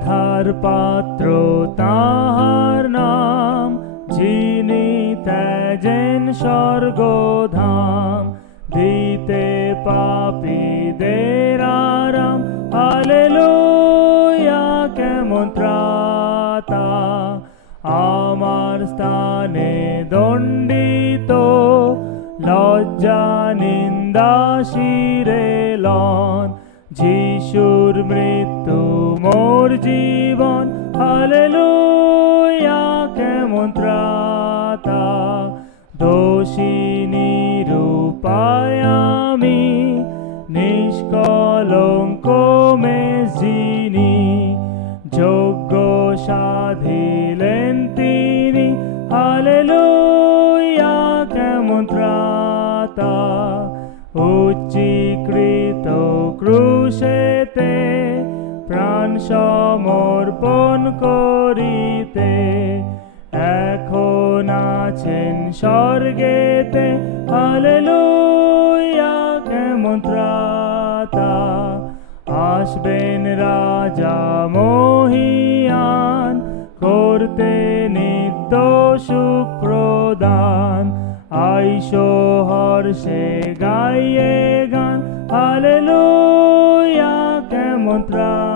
ব্যথার পাত্র তাহার নাম, যিনি ত্যাজেন স্বর্গধাম, দিতে পাপীদের আরাম। হালেলুয়া, কেমন ত্রাতা আমার স্থানে দণ্ডিত, লজ্জা নিন্দা শিরে লন, যিশুর মৃত্যু মোর জীবন। হালেলুয়া, কেমন ত্রাতা দোষী নিরুপায় আমি, নিষ্কলঙ্ক মেষ যিনি, যোগ্য সাধিলেন তিনি। হালেলুয়া, কেমন ত্রাতা উচ্চীকৃত ক্রুশেতে, প্রাণ সমর্পণ করিতে, এখন আছেন স্বর্গেতে। হালেলুয়া, কেমন ত্রাতা আসবেন রাজা মহিয়ান, করতে নিত্য সুখ প্রদান। আইসো হর্ষে গাইয়ে গান, হালেলুয়া, কেমন ত্রাতা।